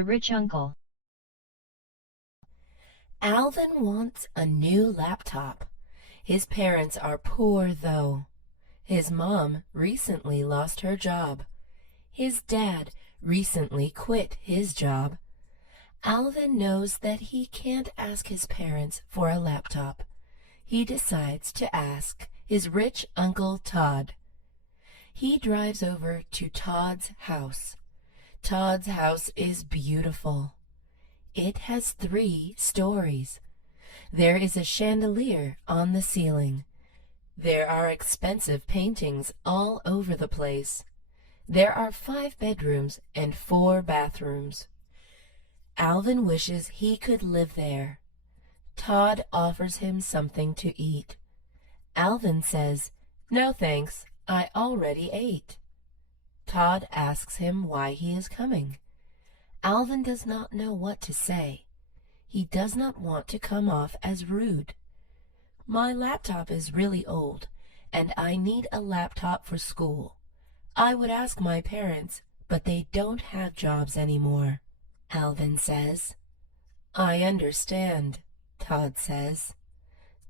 The rich uncle. Alvin wants a new laptop. His parents are poor, though. His mom recently lost her job. His dad recently quit his job. Alvin knows that he can't ask his parents for a laptop. He decides to ask his rich Uncle Todd. He drives over to Todd's house. Todd's house is beautiful. It has 3 stories. There is a chandelier on the ceiling. There are expensive paintings all over the place. There are 5 bedrooms and 4 bathrooms. Alvin wishes he could live there. Todd offers him something to eat. Alvin says, "No thanks, I already ate." Todd asks him why he is coming. Alvin does not know what to say. He does not want to come off as rude. "My laptop is really old, and I need a laptop for school. I would ask my parents, but they don't have jobs anymore," Alvin says. "I understand," Todd says.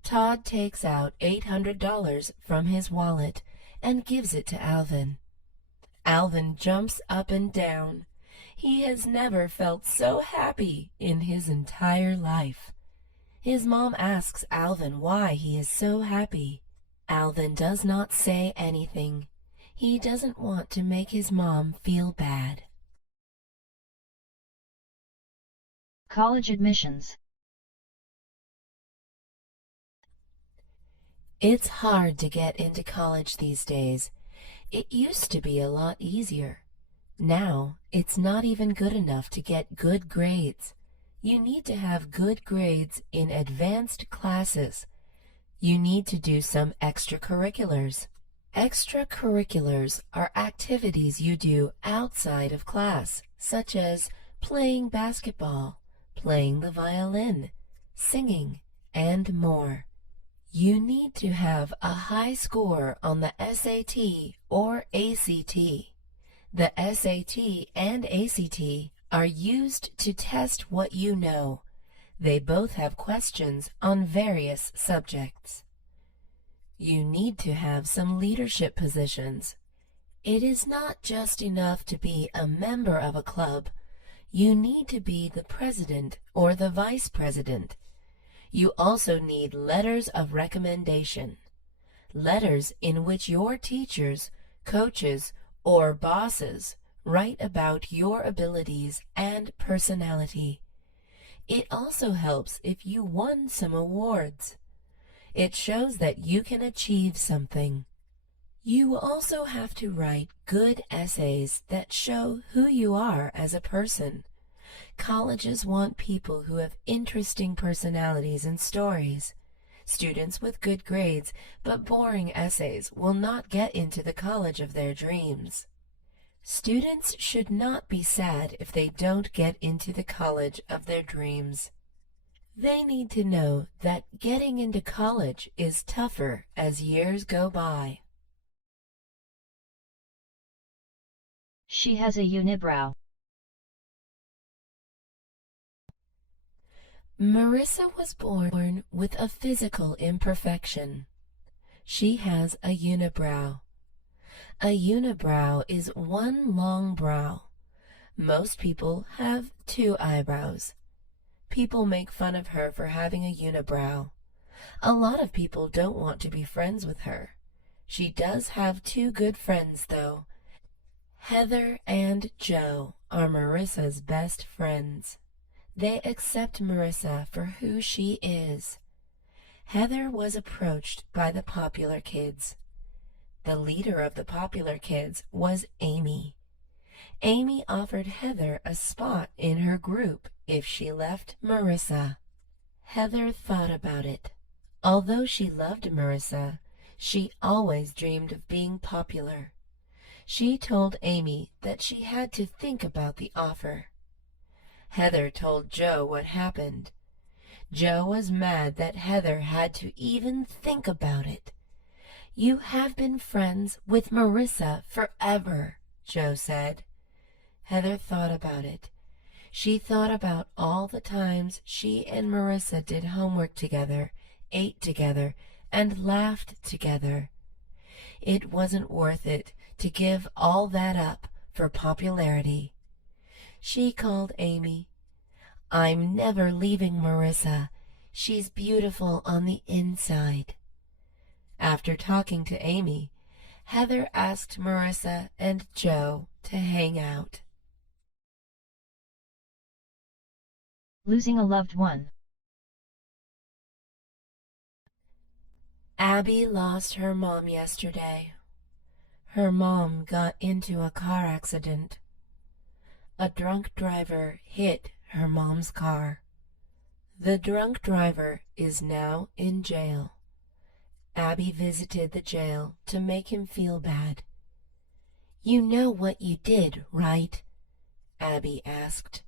Todd takes out $800 from his wallet and gives it to Alvin. Alvin jumps up and down. He has never felt so happy in his entire life. His mom asks Alvin why he is so happy. Alvin does not say anything. He doesn't want to make his mom feel bad. College admissions. It's hard to get into college these days. It used to be a lot easier. Now, it's not even good enough to get good grades. You need to have good grades in advanced classes. You need to do some extracurriculars. Extracurriculars are activities you do outside of class, such as playing basketball, playing the violin, singing, and more. You need to have a high score on the SAT or ACT. The SAT and ACT are used to test what you know. They both have questions on various subjects. You need to have some leadership positions. It is not just enough to be a member of a club. You need to be the president or the vice president. You also need letters of recommendation. Letters in which your teachers, coaches, or bosses write about your abilities and personality. It also helps if you won some awards. It shows that you can achieve something. You also have to write good essays that show who you are as a person. Colleges want people who have interesting personalities and stories. Students with good grades but boring essays will not get into the college of their dreams. Students should not be sad if they don't get into the college of their dreams. They need to know that getting into college is tougher as years go by. She has a unibrow. Marissa was born with a physical imperfection. She has a unibrow. A unibrow is one long brow. Most people have 2 eyebrows. People make fun of her for having a unibrow. A lot of people don't want to be friends with her. She does have 2 good friends, though. Heather and Joe are Marissa's best friends. They accept Marissa for who she is. Heather was approached by the popular kids. The leader of the popular kids was Amy. Amy offered Heather a spot in her group if she left Marissa. Heather thought about it. Although she loved Marissa, she always dreamed of being popular. She told Amy that she had to think about the offer. Heather told Joe what happened. Joe was mad that Heather had to even think about it. "You have been friends with Marissa forever," Joe said. Heather thought about it. She thought about all the times she and Marissa did homework together, ate together, and laughed together. It wasn't worth it to give all that up for popularity. She called Amy. "I'm never leaving Marissa. She's beautiful on the inside." After talking to Amy, Heather asked Marissa and Joe to hang out. Losing a loved one. Abby lost her mom yesterday. Her mom got into a car accident. A drunk driver hit her mom's car. The drunk driver is now in jail. Abby visited the jail to make him feel bad. "You know what you did, right?" Abby asked.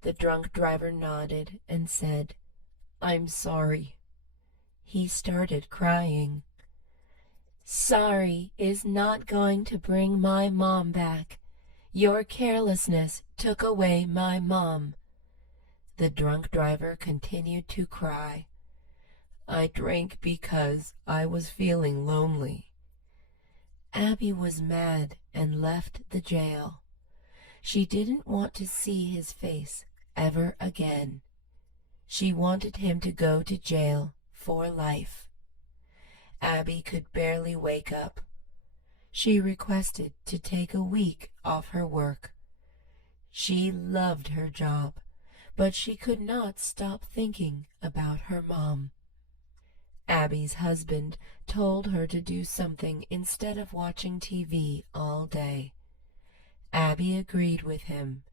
The drunk driver nodded and said, "I'm sorry." He started crying. "Sorry is not going to bring my mom back. Your carelessness took away my mom." The drunk driver continued to cry. "I drank because I was feeling lonely." Abby was mad and left the jail. She didn't want to see his face ever again. She wanted him to go to jail for life. Abby could barely wake up. She requested to take a week off her work. She loved her job, but she could not stop thinking about her mom. Abby's husband told her to do something instead of watching TV all day. Abby agreed with him.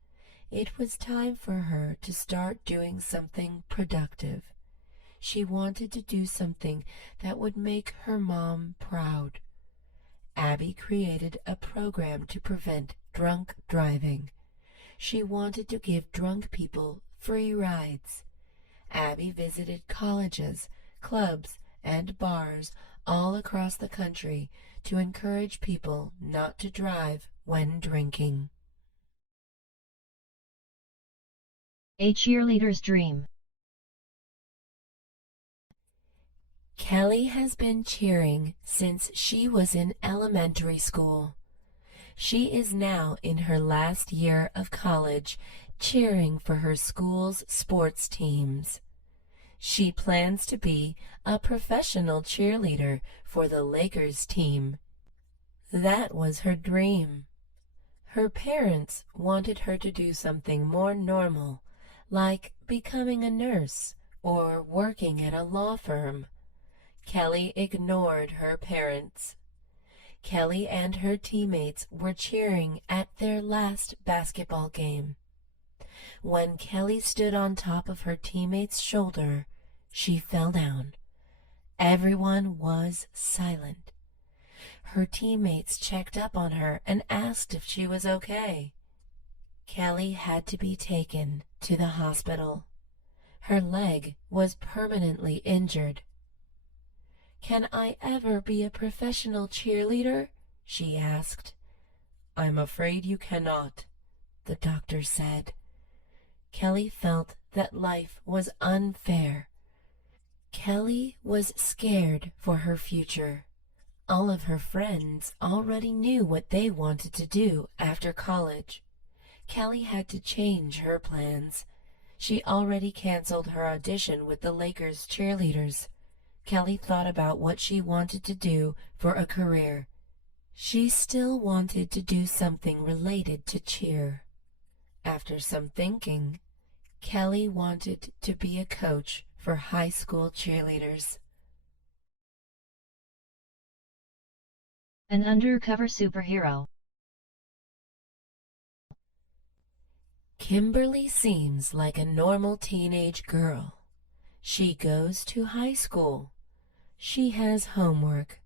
It was time for her to start doing something productive. She wanted to do something that would make her mom proud. Abby created a program to prevent drunk driving. She wanted to give drunk people free rides. Abby visited colleges, clubs, and bars all across the country to encourage people not to drive when drinking. A Cheerleader's Dream. Kelly has been cheering since she was in elementary school. She is now in her last year of college, cheering for her school's sports teams. She plans to be a professional cheerleader for the Lakers team. That was her dream. Her parents wanted her to do something more normal, like becoming a nurse or working at a law firm. Kelly ignored her parents. Kelly and her teammates were cheering at their last basketball game. When Kelly stood on top of her teammate's shoulder, she fell down. Everyone was silent. Her teammates checked up on her and asked if she was okay. Kelly had to be taken to the hospital. Her leg was permanently injured. "Can I ever be a professional cheerleader?" she asked. "I'm afraid you cannot," the doctor said. Kelly felt that life was unfair. Kelly was scared for her future. All of her friends already knew what they wanted to do after college. Kelly had to change her plans. She already canceled her audition with the Lakers cheerleaders. Kelly thought about what she wanted to do for a career. She still wanted to do something related to cheer. After some thinking, Kelly wanted to be a coach for high school cheerleaders. An undercover superhero. Kimberly seems like a normal teenage girl. She goes to high school. She has homework.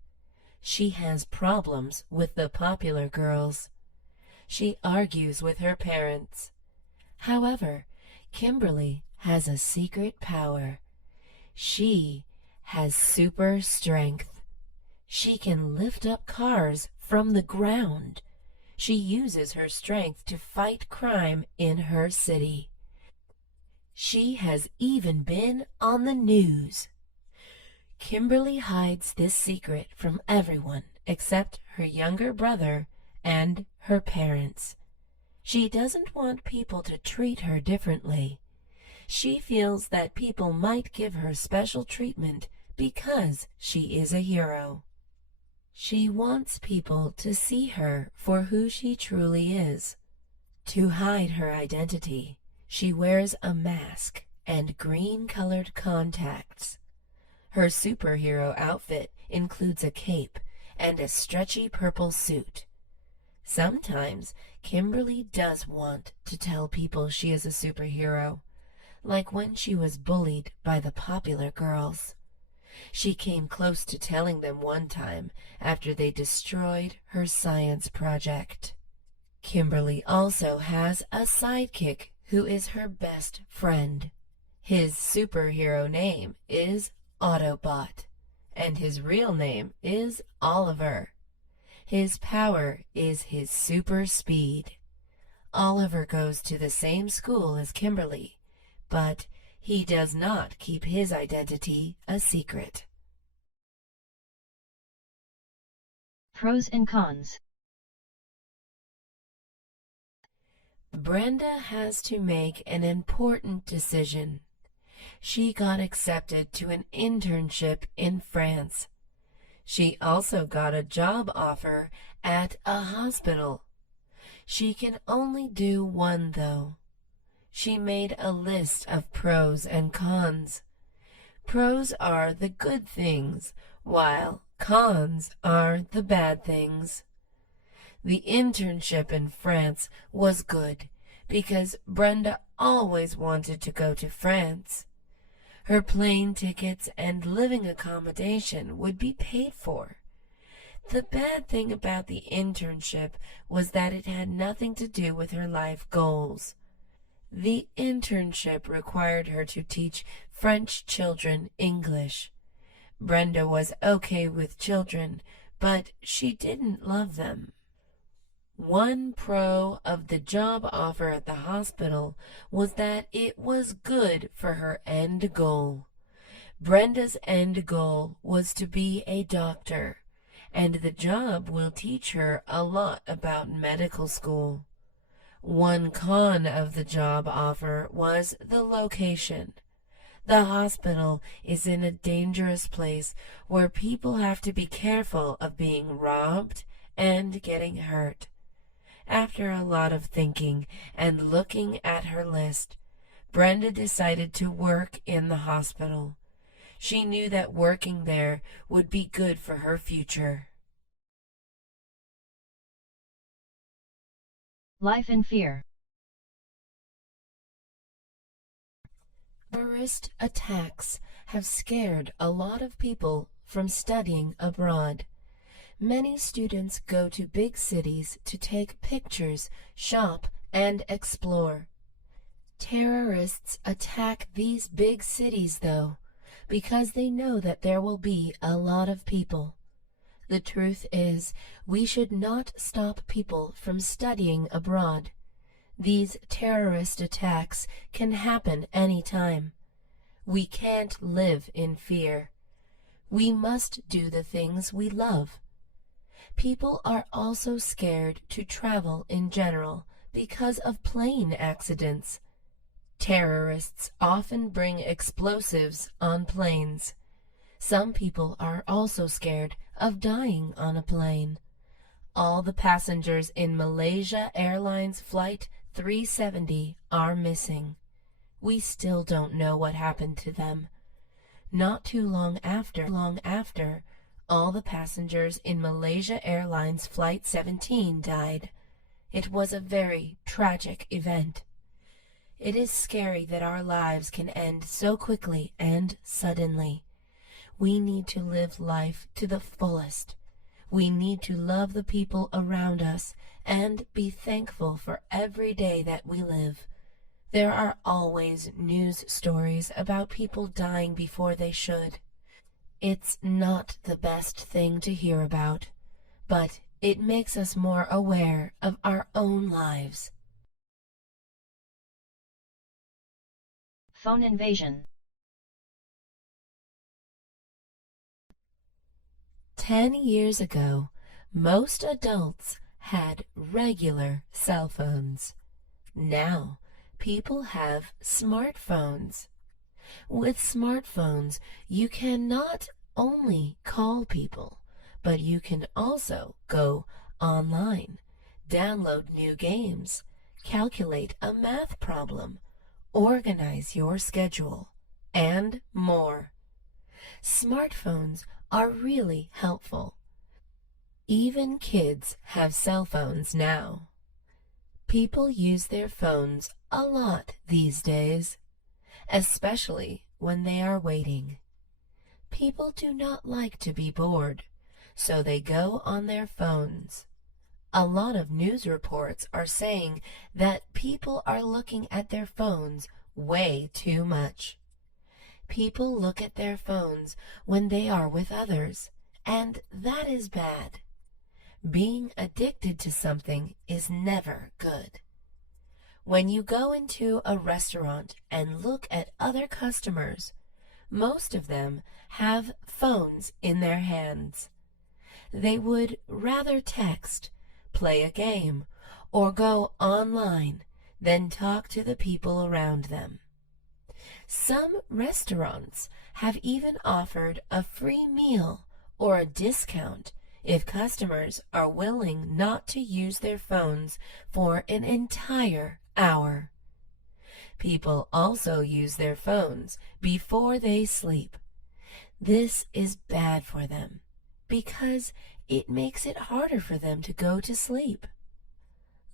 She has problems with the popular girls. She argues with her parents. However, Kimberly has a secret power. She has super strength. She can lift up cars from the ground. She uses her strength to fight crime in her city. She has even been on the news. Kimberly hides this secret from everyone except her younger brother and her parents. She doesn't want people to treat her differently. She feels that people might give her special treatment because she is a hero. She wants people to see her for who she truly is. To hide her identity, she wears a mask and green-colored contacts. Her superhero outfit includes a cape and a stretchy purple suit. Sometimes Kimberly does want to tell people she is a superhero, like when she was bullied by the popular girls. She came close to telling them one time after they destroyed her science project. Kimberly also has a sidekick who is her best friend. His superhero name is Autobot, and his real name is Oliver. His power is his super speed. Oliver goes to the same school as Kimberly, but he does not keep his identity a secret. Pros and cons. Brenda has to make an important decision. She got accepted to an internship in France. She also got a job offer at a hospital. She can only do one, though. She made a list of pros and cons. Pros are the good things, while cons are the bad things. The internship in France was good because Brenda always wanted to go to France. Her plane tickets and living accommodation would be paid for. The bad thing about the internship was that it had nothing to do with her life goals. The internship required her to teach French children English. Brenda was okay with children, but she didn't love them. One pro of the job offer at the hospital was that it was good for her end goal. Brenda's end goal was to be a doctor, and the job will teach her a lot about medical school. One con of the job offer was the location. The hospital is in a dangerous place where people have to be careful of being robbed and getting hurt. After a lot of thinking and looking at her list, Brenda decided to work in the hospital. She knew that working there would be good for her future. Life in fear. Terrorist attacks have scared a lot of people from studying abroad. Many students go to big cities to take pictures, shop, and explore. Terrorists attack these big cities, though, because they know that there will be a lot of people. The truth is, we should not stop people from studying abroad. These terrorist attacks can happen any time. We can't live in fear. We must do the things we love. People are also scared to travel in general because of plane accidents. Terrorists often bring explosives on planes. Some people are also scared of dying on a plane. All the passengers in Malaysia Airlines Flight 370 are missing. We still don't know what happened to them. Not too long after, all the passengers in Malaysia Airlines Flight 17 died. It was a very tragic event. It is scary that our lives can end so quickly and suddenly. We need to live life to the fullest. We need to love the people around us and be thankful for every day that we live. There are always news stories about people dying before they should. It's not the best thing to hear about, but It makes us more aware of our own lives. Phone invasion. 10 years ago, most adults had regular cell phones. Now, people have smartphones. With smartphones, you can not only call people, but you can also go online, download new games, calculate a math problem, organize your schedule, and more. Smartphones are really helpful. Even kids have cell phones now. People use their phones a lot these days, especially when they are waiting. People do not like to be bored, so they go on their phones. A lot of news reports are saying that people are looking at their phones way too much. People look at their phones when they are with others, and that is bad. Being addicted to something is never good. When you go into a restaurant and look at other customers, most of them have phones in their hands. They would rather text, play a game, or go online than talk to the people around them. Some restaurants have even offered a free meal or a discount if customers are willing not to use their phones for an entire hour. People also use their phones before they sleep. This is bad for them because it makes it harder for them to go to sleep.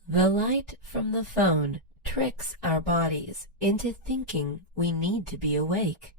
The light from the phone tricks our bodies into thinking we need to be awake,